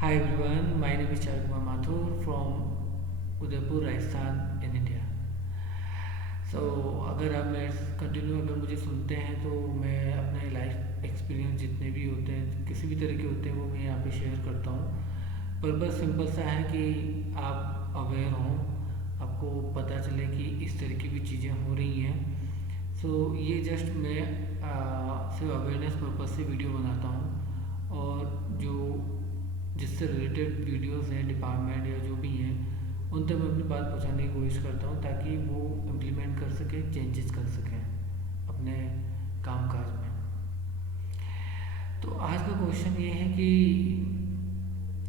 Hi everyone, my name is Charu Kumar Mathur from Udaipur, Rajasthan in India. So अगर आप मेरे continue अगर मुझे सुनते हैं तो मैं अपने लाइफ एक्सपीरियंस जितने भी होते हैं किसी भी तरह के होते हैं वो मैं यहाँ पे शेयर करता हूँ। पर्पस सिंपल सा है कि आप अवेयर हों, आपको पता चले कि इस तरह की भी चीज़ें हो रही हैं। ये जस्ट मैं सिर्फ अवेयरनेस पर्पस से वीडियो बनाता हूँ और जो जिससे रिलेटेड वीडियोस हैं डिपार्टमेंट या जो भी हैं उन तक मैं अपनी बात पहुंचाने की कोशिश करता हूं ताकि वो इम्प्लीमेंट कर सकें, चेंजेस कर सकें अपने कामकाज में। तो आज का क्वेश्चन ये है कि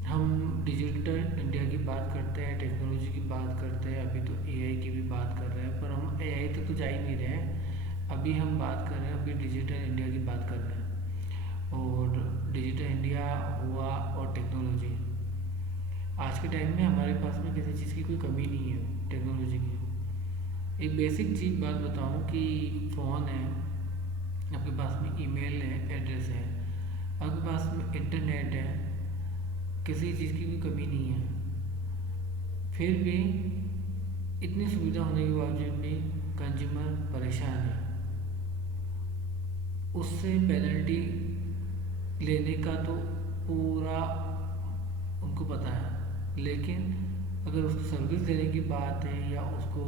हम डिजिटल इंडिया की बात करते हैं, टेक्नोलॉजी की बात करते हैं, अभी तो एआई की भी बात कर रहे हैं, पर हम एआई तक तो जा ही नहीं रहे हैं। अभी हम बात कर रहे हैं, अभी डिजिटल इंडिया की बात कर रहे हैं। और डिजिटल इंडिया हुआ और टेक्नोलॉजी, आज के टाइम में हमारे पास में किसी चीज़ की कोई कमी नहीं है टेक्नोलॉजी की। एक बेसिक चीज़ बात बताऊं कि फ़ोन है, आपके पास में ईमेल है, एड्रेस है, आपके पास में इंटरनेट है, किसी चीज़ की कोई कमी नहीं है। फिर भी इतनी सुविधा होने के बावजूद भी कंज्यूमर परेशान है। उससे पेनल्टी लेने का तो पूरा उनको पता है, लेकिन अगर उसको सर्विस देने की बात है या उसको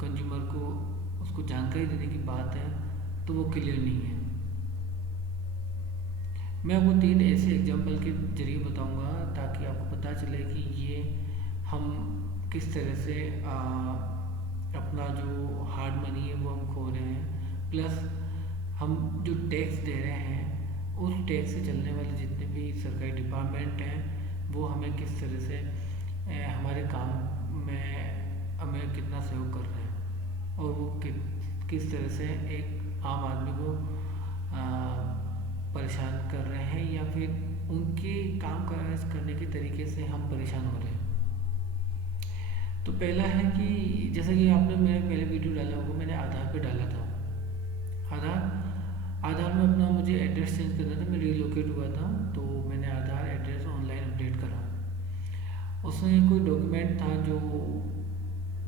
कंज्यूमर को उसको जानकारी देने की बात है तो वो क्लियर नहीं है। मैं आपको तीन ऐसे एग्जांपल के जरिए बताऊंगा ताकि आपको पता चले कि ये हम किस तरह से अपना जो हार्ड मनी है वो हम खो रहे हैं, प्लस हम जो टैक्स दे रहे हैं उस टैक्स से चलने वाले जितने भी सरकारी डिपार्टमेंट हैं वो हमें किस तरह से हमारे काम में हमें कितना सहयोग कर रहे हैं और वो किस तरह से एक आम आदमी को परेशान कर रहे हैं या फिर उनके काम काज करने के तरीके से हम परेशान हो रहे हैं। तो पहला है कि जैसा कि आपने मेरा पहले वीडियो डाला होगा, मैंने आधार पे डाला था। आधार में अपना मुझे एड्रेस चेंज करना था, मैं रीलोकेट हुआ था, तो मैंने आधार एड्रेस ऑनलाइन अपडेट करा। उसमें कोई डॉक्यूमेंट था जो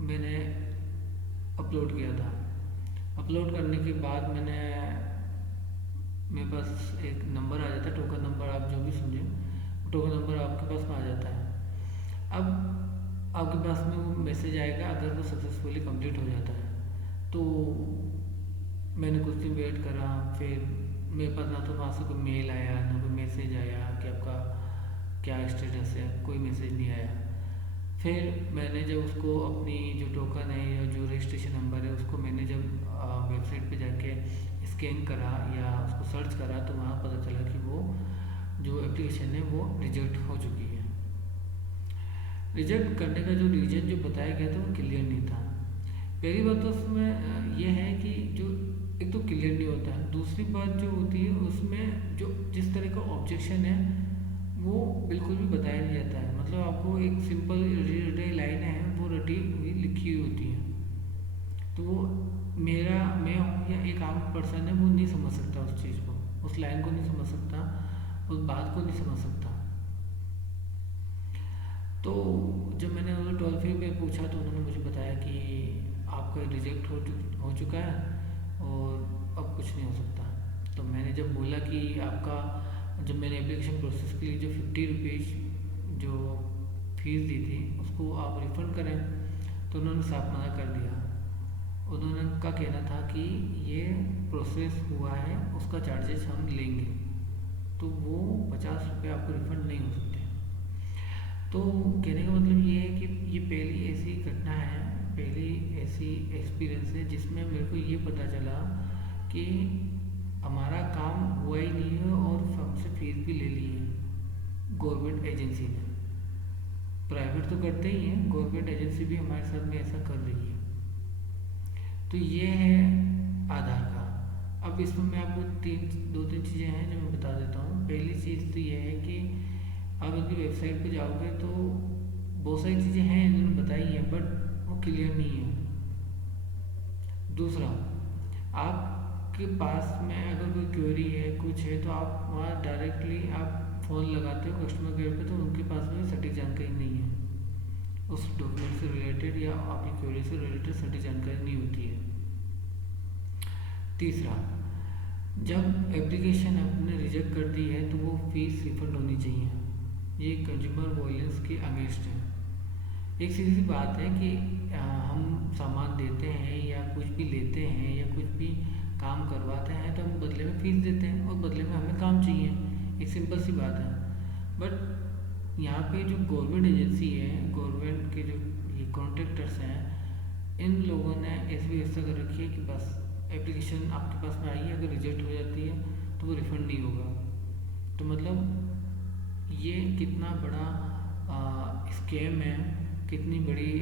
मैंने अपलोड किया था। अपलोड करने के बाद मेरे पास एक नंबर आ जाता है, टोकन नंबर, आप जो भी समझे, टोकन नंबर आपके पास में आ जाता है। अब आपके पास में वो मैसेज आएगा अगर वो सक्सेसफुली कंप्लीट हो जाता है। तो मैंने कुछ दिन वेट करा, फिर मेरे पास ना तो वहाँ से कोई मेल आया ना कोई मैसेज आया कि आपका क्या स्टेटस है, कोई मैसेज नहीं आया। फिर मैंने जब उसको अपनी जो टोकन है या जो रजिस्ट्रेशन नंबर है उसको मैंने जब वेबसाइट पे जाके स्कैन करा या उसको सर्च करा तो वहाँ पता चला कि वो जो एप्लीकेशन है वो रिजेक्ट हो चुकी है। रिजेक्ट करने का जो रीज़न जो बताया गया था वो क्लियर नहीं था। पहली बात तो उसमें यह है कि जो एक तो क्लियर नहीं होता है, दूसरी बात जो होती है उसमें जो जिस तरह का ऑब्जेक्शन है वो बिल्कुल भी बताया नहीं जाता है। मतलब आपको एक सिंपल रटी लाइन है वो रटी हुई लिखी हुई होती है, तो वो मैं हूँ या एक आम पर्सन है वो नहीं समझ सकता उस चीज़ को, उस लाइन को नहीं समझ सकता, उस बात को नहीं समझ सकता। तो जब मैंने उन्हें टोल फ्री पे पूछा तो उन्होंने मुझे बताया कि आपका रिजेक्ट हो चुका है और अब कुछ नहीं हो सकता। तो मैंने जब बोला कि आपका जब मैंने एप्लीकेशन प्रोसेस के लिए जो 50 रुपीज़ जो फीस दी थी उसको आप रिफ़ंड करें, तो उन्होंने साफ मना कर दिया। उन्होंने का कहना था कि ये प्रोसेस हुआ है उसका चार्जेस हम लेंगे, तो वो 50 रुपये आपको रिफ़ंड नहीं हो सकते। तो कहने का मतलब ये है कि ये पहली ऐसी घटना है, पहली ऐसी एक्सपीरियंस है जिसमें मेरे को ये पता चला कि हमारा काम हुआ ही नहीं है और हमसे फीस भी ले ली है गवर्नमेंट एजेंसी ने। प्राइवेट तो करते ही हैं, गवर्नमेंट एजेंसी भी हमारे साथ में ऐसा कर रही है। तो ये है आधार का। अब इसमें मैं आपको दो तीन चीज़ें हैं जो मैं बता देता हूँ। पहली चीज़ तो ये है कि आप उनकी वेबसाइट पे जाओगे तो बहुत सारी चीज़ें हैं इन्होंने बताई हैं बट वो क्लियर नहीं है। दूसरा, आपके पास में अगर कोई क्वेरी है कुछ है तो आप वहाँ डायरेक्टली आप फ़ोन लगाते हो कस्टमर केयर पे तो उनके पास में सटीक जानकारी नहीं है, उस डॉक्यूमेंट से रिलेटेड या आपकी क्वेरी से रिलेटेड सटीक जानकारी नहीं होती है। तीसरा, जब एप्लीकेशन आपने रिजेक्ट कर दी है तो वो फीस रिफंड होनी चाहिए। ये कंज्यूमर वॉयलेंस के अगेंस्ट है। एक सीधी सी बात है कि हम सामान देते हैं या कुछ भी लेते हैं या कुछ भी काम करवाते हैं तो हम बदले में फीस देते हैं और बदले में हमें काम चाहिए। एक सिंपल सी बात है। बट यहाँ पे जो गवर्नमेंट एजेंसी है, गवर्नमेंट के जो ये कॉन्ट्रैक्टर्स हैं, इन लोगों ने ऐसी व्यवस्था कर रखी है कि बस एप्लीकेशन आपके पास में आई है, अगर रिजेक्ट हो जाती है तो वो रिफ़ंड नहीं होगा। तो मतलब ये कितना बड़ा स्कैम है, कितनी बड़ी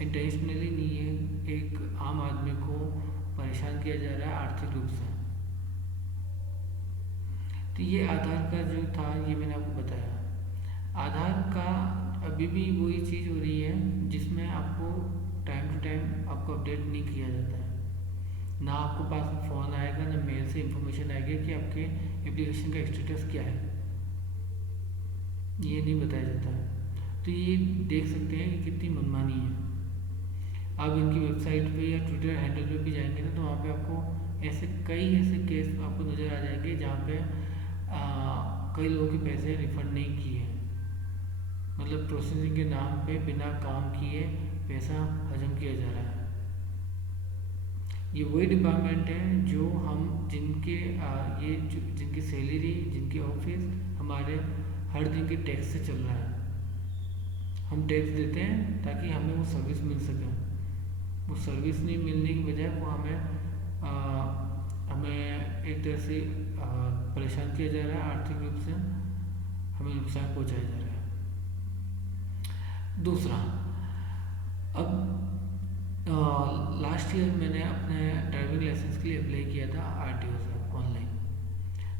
इंटेंशनली नहीं है, एक आम आदमी को परेशान किया जा रहा है आर्थिक रूप से। तो ये आधार का जो था ये मैंने आपको बताया। आधार का अभी भी वही चीज़ हो रही है जिसमें आपको टाइम टू टाइम आपको अपडेट नहीं किया जाता है। ना आपको पास में फ़ोन आएगा, ना मेल से इंफॉर्मेशन आएगी कि आपके एप्लीकेशन का स्टेटस क्या है, ये नहीं बताया जाता है। तो ये देख सकते हैं कि कितनी मनमानी है। आप इनकी वेबसाइट पे या ट्विटर हैंडल पे भी जाएंगे ना तो वहाँ पे आपको कई ऐसे केस आपको नज़र आ जाएंगे जहाँ पे कई लोगों के पैसे रिफंड नहीं किए, मतलब प्रोसेसिंग के नाम पे बिना काम किए पैसा हजम किया जा रहा है। ये वही डिपार्टमेंट है जो हम जिनकी सैलरी, जिनकी ऑफिस हमारे हर दिन के टैक्स से चल रहा है। हम टैक्स देते हैं ताकि हमें वो सर्विस मिल सके। वो सर्विस नहीं मिलने की बजाय वो हमें एक तरह से परेशान किया जा रहा है, आर्थिक रूप से हमें नुकसान पहुंचाया जा रहा है। दूसरा, अब लास्ट ईयर मैंने अपने ड्राइविंग लाइसेंस के लिए अप्लाई किया था आरटीओ से ऑनलाइन।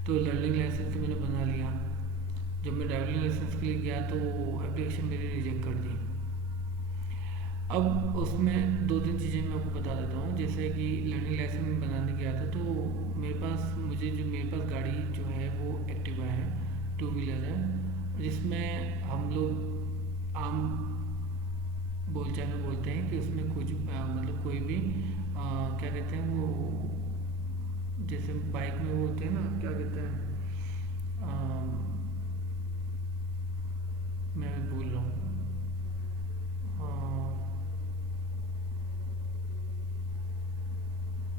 तो लर्निंग लाइसेंस तो मैंने बना लिया। जब मैं ड्राइविंग लाइसेंस के लिए गया तो एप्लीकेशन मेरी रिजेक्ट कर दी। अब उसमें 2-3 चीज़ें मैं आपको बता देता हूँ। जैसे कि लर्निंग लाइसेंस में बनाने गया था तो मेरे पास गाड़ी जो है वो एक्टिवा है, 2 व्हीलर है, जिसमें हम लोग आम बोलचाल में बोलते हैं कि उसमें कुछ मतलब कोई भी क्या कहते हैं वो, जैसे बाइक में वो होते हैं ना, क्या कहते हैं, मैं भूल रहा हूँ,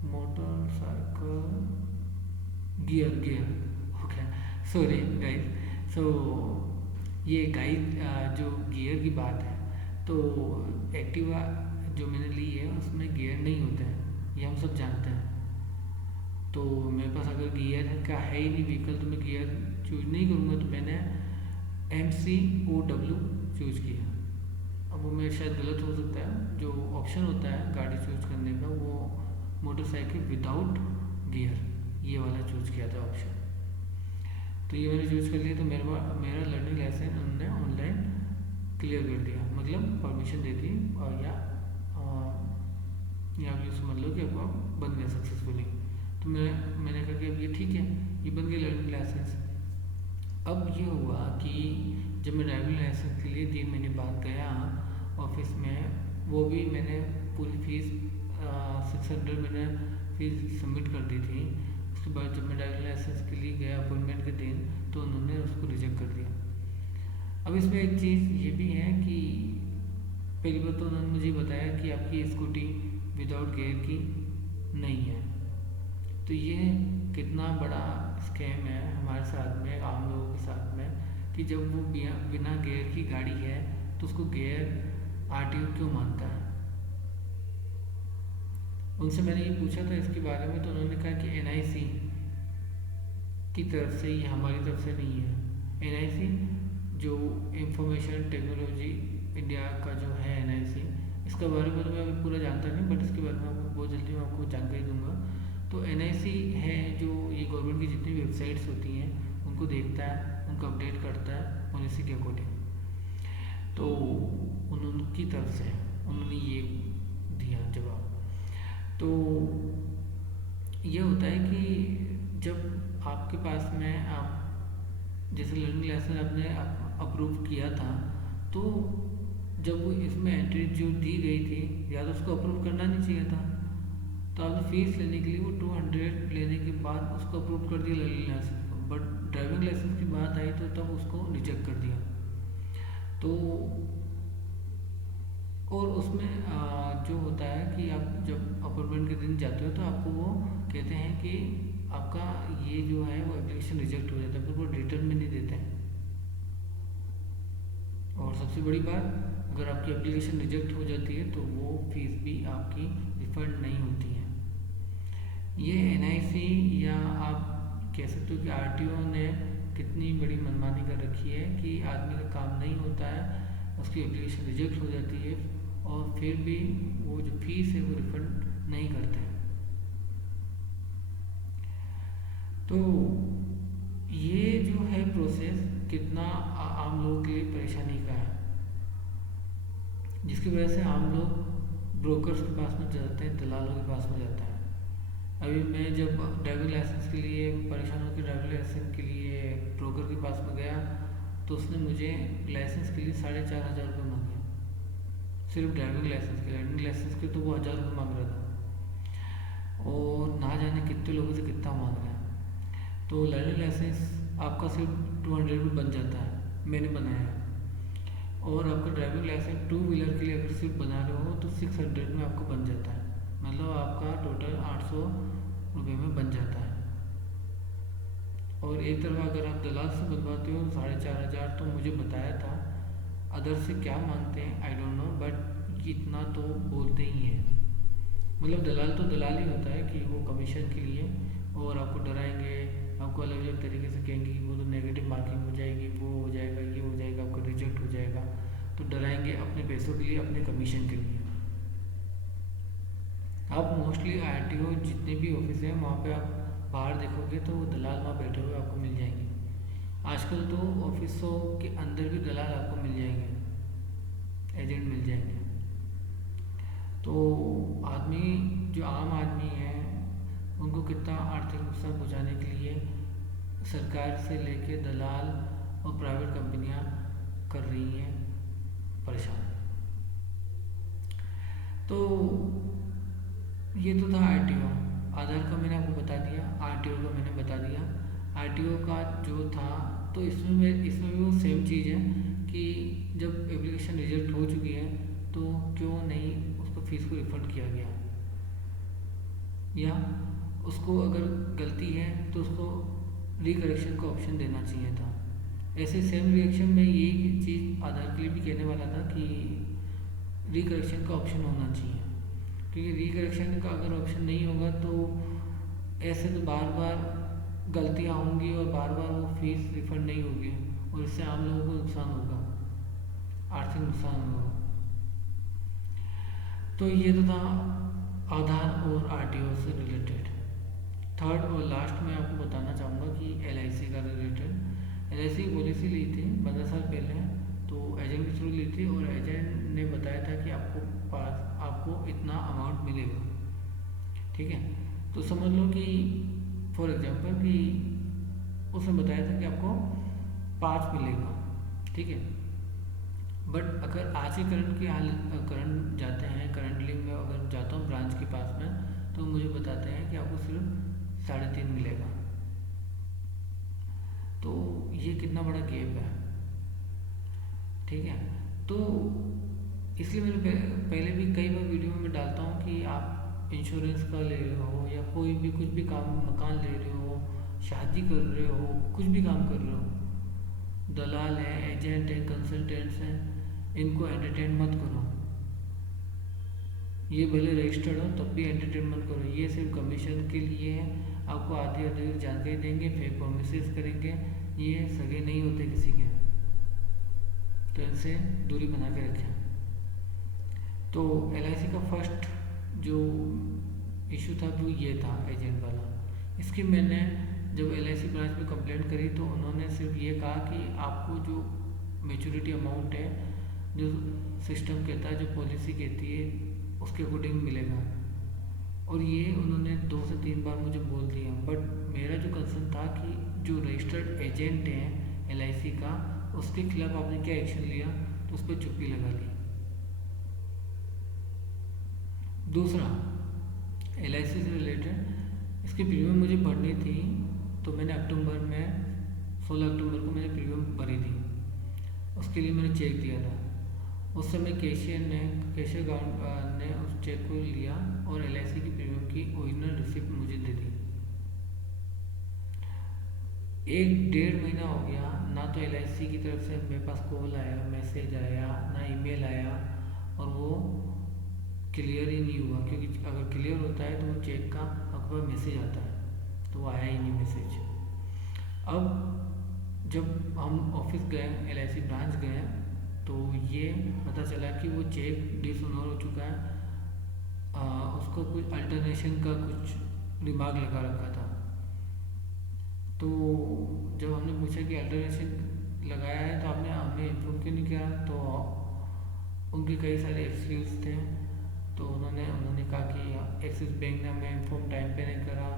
motorcycle gear okay, sorry guys. So ये गाइस जो गियर की बात है, तो एक्टिवा जो मैंने ली है उसमें गियर नहीं होते हैं, ये हम सब जानते हैं। तो मेरे पास अगर गियर का है ही नहीं व्हीकल तो मैं गियर चूज नहीं करूँगा। तो मैंने MCOW चूज किया। अब वो मेरे शायद गलत हो सकता है। जो ऑप्शन होता है गाड़ी चूज करने का वो मोटरसाइकिल विदाउट गियर, ये वाला चूज किया था ऑप्शन। तो ये मैंने चूज कर लिया। तो मेरा लर्निंग लाइसेंस उन्होंने ऑनलाइन क्लियर कर दिया, मतलब परमिशन दे दी, और या आप यूँ समझ लो कि अब बन गया सक्सेसफुली। तो मैंने कहा कि अब ये ठीक है, ये बन गया लर्निंग लाइसेंस। अब ये हुआ कि जब मैं ड्राइविंग लाइसेंस के लिए 3 महीने बाद गया ऑफिस में, वो भी मैंने पूरी फीस 600 मैंने फीस सबमिट कर दी थी। उसके बाद जब मैं ड्राइविंग लाइसेंस के लिए गया अपॉइंटमेंट के दिन तो उन्होंने उसको रिजेक्ट कर दिया। अब इसमें एक चीज़ ये भी है कि पहली बार तो उन्होंने मुझे बताया कि आपकी स्कूटी विदाउट गियर की नहीं है। तो ये कितना बड़ा स्कैम है हमारे साथ में, आम लोगों के साथ में, कि जब वो बिना गियर की गाड़ी है तो उसको गियर आरटीओ क्यों मानता है। उनसे मैंने ये पूछा था इसके बारे में, तो उन्होंने कहा कि NIC की तरफ से, ये हमारी तरफ से नहीं है। NIC जो इंफॉर्मेशन टेक्नोलॉजी इंडिया का जो है NIC, इसके बारे में तो मैं अभी पूरा जानता नहीं, बट इसके बारे में आपको बहुत जल्दी मैं आपको जानकारी दूंगा। तो NIC है जो ये गवर्नमेंट की जितनी वेबसाइट्स होती हैं उनको देखता है, उनको अपडेट करता है पॉलिसी के अकॉर्डिंग। तो उनकी तरफ से उन्होंने ये दिया जवाब। तो ये होता है कि जब आपके पास में आप जैसे लर्निंग लाइसेंस आपने अप्रूव किया था, तो जब वो इसमें एंट्री जो दी गई थी, या तो उसको अप्रूव करना नहीं चाहिए था। तो आपने फीस लेने के लिए वो 200 लेने के बाद उसको अप्रूव कर दिया लर्निंग लाइसेंस को, बट ड्राइविंग लाइसेंस की बात आई तो तब उसको रिजेक्ट कर दिया। तो और उसमें जो होता है कि आप जब अपॉइंटमेंट के दिन जाते हो तो आपको वो कहते हैं कि आपका ये जो है वो एप्लीकेशन रिजेक्ट हो जाता है, फिर वो रिटर्न में नहीं देते हैं। और सबसे बड़ी बात, अगर आपकी एप्लीकेशन रिजेक्ट हो जाती है तो वो फीस भी आपकी रिफंड नहीं होती है। ये एनआईसी या आप कह सकते हो कि आरटीओ ने कितनी बड़ी मनमानी कर रखी है कि आदमी का काम नहीं होता है, उसकी एप्लीकेशन रिजेक्ट हो जाती है और फिर भी वो जो फीस है वो रिफंड नहीं करते हैं। तो ये जो है प्रोसेस कितना आम लोगों के लिए परेशानी का है, जिसकी वजह से आम लोग ब्रोकर्स के पास में जाते हैं, दलालों के पास में जाते हैं। अभी मैं जब ड्राइविंग लाइसेंस के लिए परेशान होकर ड्राइविंग लाइसेंस के लिए ब्रोकर के पास में गया, तो उसने मुझे लाइसेंस के लिए 4,500 रुपये मांगे, सिर्फ ड्राइविंग लाइसेंस के। लर्निंग लाइसेंस के तो वो 1,000 रुपये मांग रहा था, और ना जाने कितने लोगों से कितना मांग रहा है। तो लर्निंग लाइसेंस आपका सिर्फ 200 रुपये बन जाता है, मैंने बनाया। और आपका ड्राइविंग लाइसेंस 2 व्हीलर के लिए अगर सिर्फ बना रहे हो तो 600 में आपको बन जाता है, मतलब आपका टोटल 800 रुपये में बन जाता है। और एक तरफ अगर आप दलाल से बनवाते हो 4,500, तो मुझे बताया था अदर से क्या मांगते हैं आई डोंट नो, बट इतना तो बोलते ही हैं। मतलब दलाल तो दलाल ही होता है कि वो कमीशन के लिए, और आपको डराएंगे, आपको अलग अलग तरीके से कहेंगे कि वो तो नेगेटिव मार्किंग हो जाएगी, वो हो जाएगा, ये हो जाएगा, आपका रिजेक्ट हो जाएगा। तो डराएंगे अपने पैसों के लिए, अपने कमीशन के लिए। आप मोस्टली आरटीओ जितने भी ऑफिस हैं वहाँ पे आप बाहर देखोगे तो वो दलाल वहाँ बैठे हुए आपको मिल जाएंगे। आजकल तो ऑफिसों के अंदर भी दलाल आपको मिल जाएंगे, एजेंट मिल जाएंगे। तो आदमी, जो आम आदमी है, उनको कितना आर्थिक नुकसान पहुँचाने के लिए सरकार से लेके दलाल और प्राइवेट कंपनियां कर रही हैं परेशान। तो ये तो था आरटीओ। आधार का मैंने आपको बता दिया, आरटीओ का मैंने बता दिया। आरटीओ का जो था, तो इसमें भी वो सेम चीज़ है कि जब एप्लीकेशन रिजेक्ट हो चुकी है तो क्यों नहीं उसको फीस को रिफंड किया गया, या उसको अगर गलती है तो उसको रिकरेक्शन का ऑप्शन देना चाहिए था। ऐसे सेम रिएक्शन में यही चीज़ आधार के लिए भी कहने वाला था कि रिकरेक्शन का ऑप्शन होना चाहिए, क्योंकि रिकरेक्शन का अगर ऑप्शन नहीं होगा तो ऐसे तो बार बार गलतियाँ होंगी और बार बार वो फीस रिफंड नहीं होगी, और इससे आम लोगों को नुकसान होगा, आर्थिक नुकसान होगा। तो ये तो था आधार और आरटीओ से रिलेटेड। थर्ड और लास्ट में आपको बताना चाहूँगा कि एलआईसी का रिलेटेड। एलआईसी की पॉलिसी ली थी 15 साल पहले, तो एजेंट के थ्रू ली थी, और एजेंट ने बताया था कि आपको इतना अमाउंट मिलेगा, ठीक है। तो समझ लो कि फॉर एग्जांपल कि उसने बताया था कि आपको 5 मिलेगा, ठीक है। बट अगर आज ही करंट जाते हैं, करंटली मैं अगर जाता हूँ ब्रांच के पास में, तो मुझे बताते हैं कि आपको सिर्फ 3.5 मिलेगा। तो ये कितना बड़ा गैप है, ठीक है। तो इसलिए मैंने पहले भी कई बार वीडियो में डालता हूँ कि आप इंश्योरेंस का ले रहे हो, या कोई भी कुछ भी काम, मकान ले रहे हो, शादी कर रहे हो, कुछ भी काम कर रहे हो, दलाल हैं, एजेंट हैं, कंसल्टेंट्स हैं, इनको एंटरटेन मत करो। ये भले रजिस्टर्ड हो तब भी एंटरटेन मत करो। ये सिर्फ कमीशन के लिए है, आपको आधी अधूरी जानकारी देंगे, फेक प्रोमिसेस करेंगे, ये सगे नहीं होते किसी के, तो इनसे दूरी बना के रखें। तो एलआईसी का फर्स्ट जो इशू था वो ये था, एजेंट वाला। इसकी मैंने जब एलआईसी ब्रांच में कंप्लेंट करी तो उन्होंने सिर्फ ये कहा कि आपको जो मैच्योरिटी अमाउंट है, जो सिस्टम कहता है, जो पॉलिसी कहती है, उसके अकॉर्डिंग मिलेगा। और ये उन्होंने 2 से 3 बार मुझे बोल दिया। बट मेरा जो कंसर्न था कि जो रजिस्टर्ड एजेंट हैं LIC का, उसके खिलाफ आपने क्या एक्शन लिया, तो उस पर चुप्पी लगा ली। दूसरा, LIC से रिलेटेड इसकी प्रीमियम मुझे भरनी थी, तो मैंने अक्टूबर में 16 अक्टूबर को मैंने प्रीमियम भरी थी। उसके लिए मैंने चेक दिया था। उस समय कैशियर ने उस चेक को लिया और LIC की प्रीमियम की ओरिजिनल रिसिप्ट मुझे दे दी। 1-1.5 महीना हो गया, ना तो LIC की तरफ से मेरे पास कॉल आया, मैसेज आया, ना ईमेल आया, और वो क्लियर ही नहीं हुआ। क्योंकि अगर क्लियर होता है तो वो चेक का आपके पास मैसेज आता है, तो वो आया ही नहीं मैसेज। अब जब हम ऑफिस गए, LIC ब्रांच गए, तो ये पता चला कि वो चेक डिसऑनर हो चुका है। उसको कुछ अल्टरनेशन का कुछ दिमाग लगा रखा था। तो जब हमने पूछा कि अल्टरनेशन लगाया है तो आपने हमें इन्फॉर्म क्यों नहीं किया, तो उनके कई सारे एक्सक्यूज थे। तो उन्होंने कहा कि एक्सिस बैंक ने हमें इन्फॉर्म टाइम पे नहीं करा,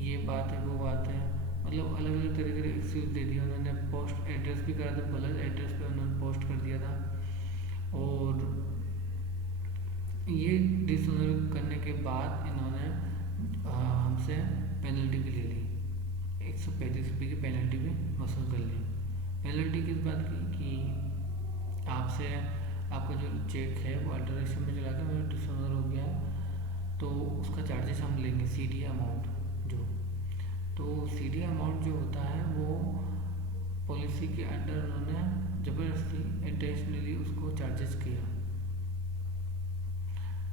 ये बात है, वो बात है, मतलब अलग अलग तरीके के एक्सक्यूज दे दिए उन्होंने। पोस्ट एड्रेस भी करा था, गलत एड्रेस पे उन्होंने पोस्ट कर दिया था। और ये डिसऑनर करने के बाद इन्होंने हमसे पेनल्टी भी ले ली, 135 रुपये की पेनल्टी भी वसूल कर ली। पेनल्टी किस बात की कि आपसे आपका जो चेक है वो अल्टरेशन में चला के मेरा डिसऑनर हो गया, तो उसका चार्जेस हम लेंगे, CDA अमाउंट जो। तो CDA अमाउंट जो होता है वो पॉलिसी के अंडर उन्होंने ज़बरदस्ती इंटेंशनली उसको चार्जेस किया।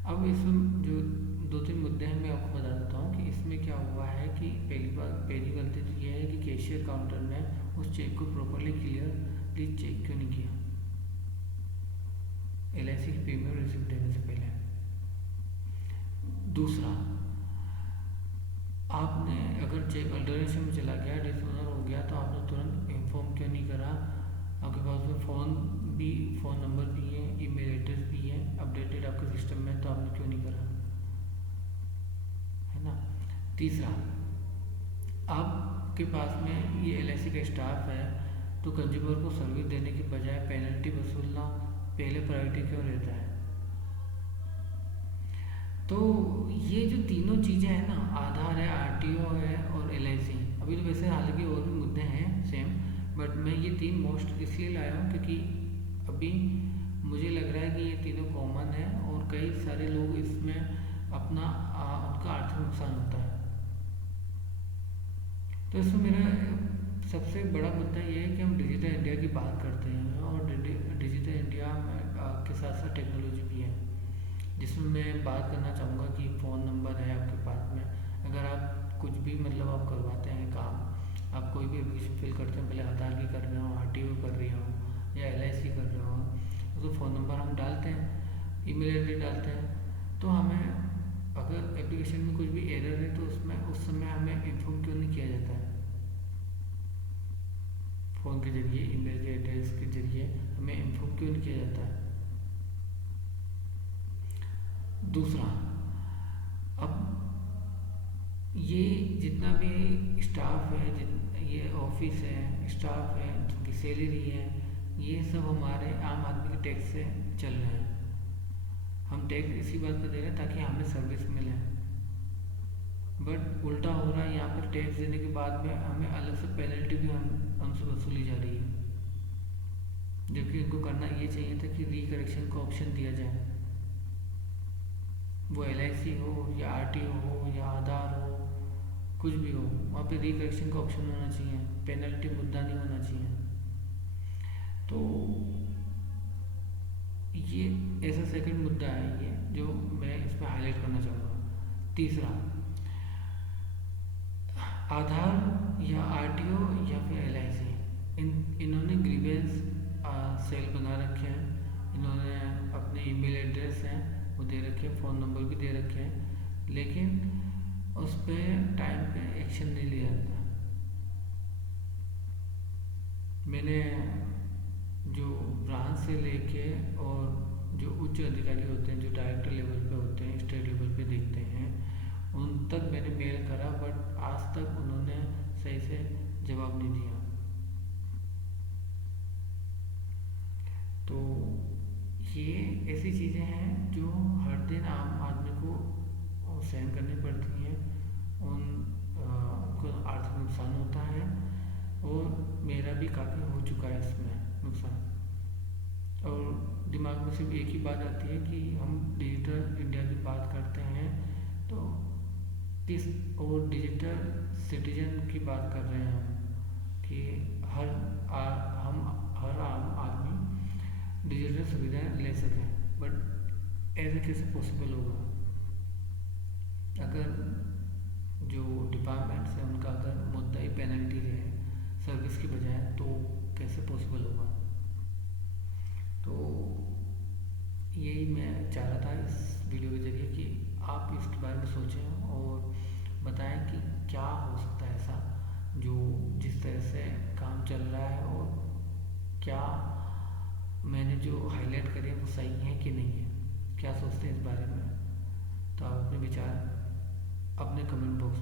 अब इसमें जो 2-3 मुद्दे हैं मैं आपको बता देता हूँ कि इसमें क्या हुआ है। कि पहली गलती तो ये है कि कैशियर काउंटर ने उस चेक को प्रॉपरली क्लियरली चेक क्यों नहीं किया LIC की प्रीमियम रिसिप्ट देने से पहले। दूसरा, आपने अगर चेक अल्टरेशन में चला गया, डिसऑनर हो गया, तो आपने तुरंत इन्फॉर्म क्यों नहीं करा। आपके पास में फ़ोन नंबर भी है, ईमेल एड्रेस भी है अपडेटेड आपके सिस्टम में, तो आपने क्यों नहीं करा, है ना। तीसरा, आपके पास में ये LIC का स्टाफ है, तो कंज्यूमर को सर्विस देने की बजाय पेनल्टी वसूलना पहले प्रायोरिटी क्यों रहता है। तो ये जो तीनों चीज़ें हैं ना, आधार है, RTO है और LIC, अभी तो वैसे हालांकि और भी मुद्दे हैं सेम, बट मैं ये 3 मोस्ट इसलिए लाया हूँ क्योंकि अभी मुझे लग रहा है कि ये तीनों कॉमन है और कई सारे लोग इसमें अपना उनका आर्थिक नुकसान होता है। तो इसमें मेरा सबसे बड़ा मुद्दा ये है कि हम डिजिटल इंडिया की बात करते हैं, और डिजिटल इंडिया के साथ साथ टेक्नोलॉजी भी है, जिसमें मैं बात करना चाहूँगा कि फ़ोन नंबर है आपके पास में, अगर आप कुछ भी मतलब आप करवाते हैं काम, आप कोई भी एप्लीकेशन फिल करते हैं, पहले आधार की कर रहे हो, RTO कर रही हो या LIC कर रहे हो, तो फ़ोन नंबर हम डालते हैं, ईमेल एड्रेस डालते हैं, तो हमें अगर एप्लीकेशन में कुछ भी एरर है तो उस समय हमें इन्फॉर्म क्यों नहीं किया जाता है। फ़ोन के जरिए, ईमेल के एड्रेस के जरिए हमें इन्फॉर्म क्यों नहीं किया जाता है। दूसरा, अब ये जितना भी स्टाफ है, ये ऑफिस है, स्टाफ है, जिनकी सैलरी है, ये सब हमारे आम आदमी के टैक्स से चल रहे हैं। हम टैक्स इसी बात पर दे रहे हैं ताकि हमें सर्विस मिले, बट उल्टा हो रहा है। यहाँ पर टैक्स देने के बाद में हमें अलग से पेनल्टी भी हमसे वसूली जा रही है, जबकि इनको करना ये चाहिए था कि रिकरेक्शन का ऑप्शन दिया जाए, वो LIC हो या RTO हो या आधार हो, कुछ भी हो, वहाँ पे रिकरेक्शन का ऑप्शन होना चाहिए, पेनल्टी मुद्दा नहीं होना चाहिए। तो ये ऐसा सेकंड मुद्दा है ये जो मैं इसमें हाईलाइट करना चाहूँगा। तीसरा, आधार या RTO या फिर LIC, इन्होंने ग्रीवेंस सेल बना रखे हैं, इन्होंने अपने ईमेल एड्रेस हैं वो दे रखे हैं, फ़ोन नंबर भी दे रखे हैं, लेकिन उस पर टाइम पे एक्शन नहीं लिया जाता। मैंने जो ब्रांच से लेके और जो उच्च अधिकारी होते हैं, जो डायरेक्टर लेवल पे होते हैं, स्टेट लेवल पे देखते हैं, उन तक मैंने मेल करा, बट आज तक उन्होंने सही से जवाब नहीं दिया। सहन करनी पड़ती हैं, उनको आर्थिक नुकसान होता है, और मेरा भी काफ़ी हो चुका है इसमें नुकसान। और दिमाग में सिर्फ एक ही बात आती है कि हम डिजिटल इंडिया की बात करते हैं तो किस और डिजिटल सिटीजन की बात कर रहे हैं हम, कि हम हर आम आदमी डिजिटल सुविधाएं ले सकें। बट ऐसे कैसे पॉसिबल होगा अगर जो डिपार्टमेंट्स हैं उनका अगर मुद्दा ही पेनल्टी है सर्विस की बजाय, तो कैसे पॉसिबल होगा। तो यही मैं चाह रहा था इस वीडियो के ज़रिए कि आप इसके बारे में सोचें और बताएं कि क्या हो सकता है ऐसा, जो जिस तरह से काम चल रहा है, और क्या मैंने जो हाईलाइट करे वो सही है कि नहीं है, क्या सोचते हैं इस बारे में। तो आप अपने विचार अपने कमेंट बॉक्स